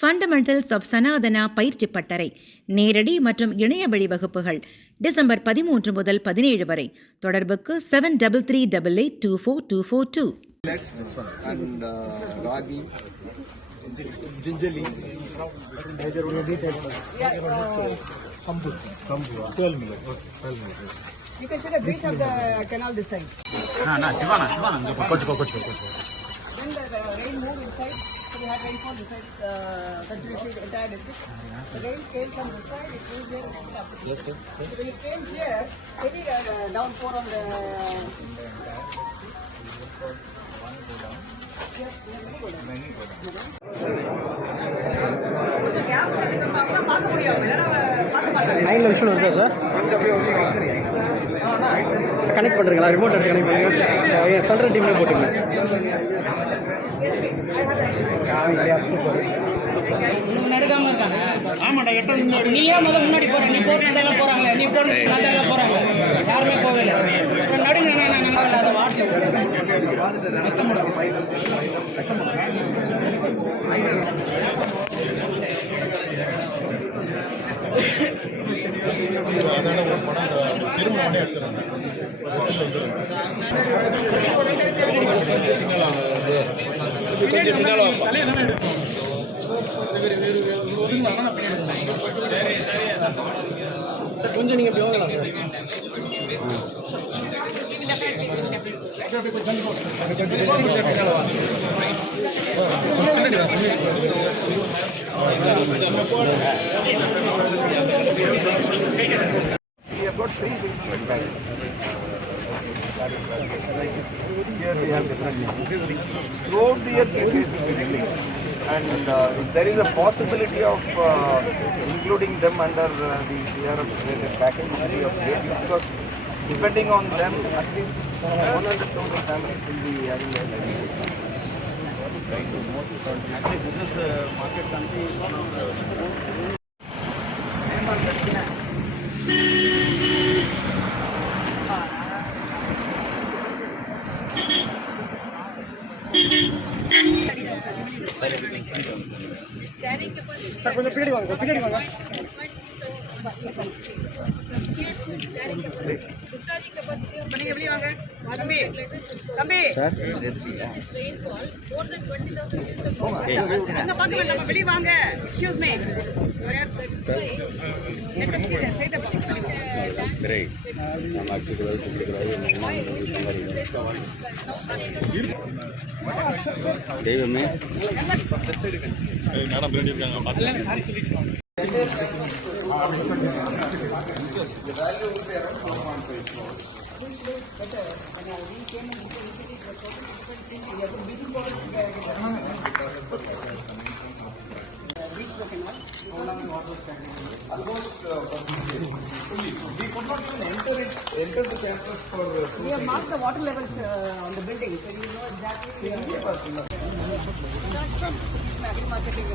Fundamentals of Sanatana பயிற்சி பட்டறை நேரடி மற்றும் இணைய வழி வகுப்புகள் டிசம்பர் 13 முதல் 17 வரை. தொடர்புக்கு 7338824242. And ragi, gingerly. Kambu. 12 minutes. You can see the bridge of the canal this side. Shivana. Coach. When the rain moved inside, so we had rainfall this side, continuously the entire district. The rain came from this side, it moved here and ended up. So when it came here, heavy downpour on the... லைனில் விஷயம் இருக்கா sir? Connect பண்ணுறீங்களா? ரிமோட் எடுத்து கனெக்ட் பண்ணுங்க. சொல்கிற டீம்லேயே போட்டுங்க. நடுக்காம இருக்காங்க. ஆமாடா, நீ ஏன் முன்னாடி போற? நீ போறதுனால போறாங்க, நீ போறதுனால போறாங்க. யாருமே போகவே இல்லை. நடுங்க, நான் அதை வாட்ஸ்அப் கொஞ்சம் பின்னால கொஞ்சம் நீங்கள் போகலாம் sir. Here we have different names. Throughout the year, and if there is a possibility of including them under the CRF related package of grade, because depending on them, at least 100,000 families will be having their livelihood. Actually, this is market country. கொஞ்சம் பின்னாடி வாங்க. Excuse me. தெய்வமே madam ready இருக்காங்க. We could not even enter the campus for. We have marked the water levels on the building, so you know exactly. Marketing.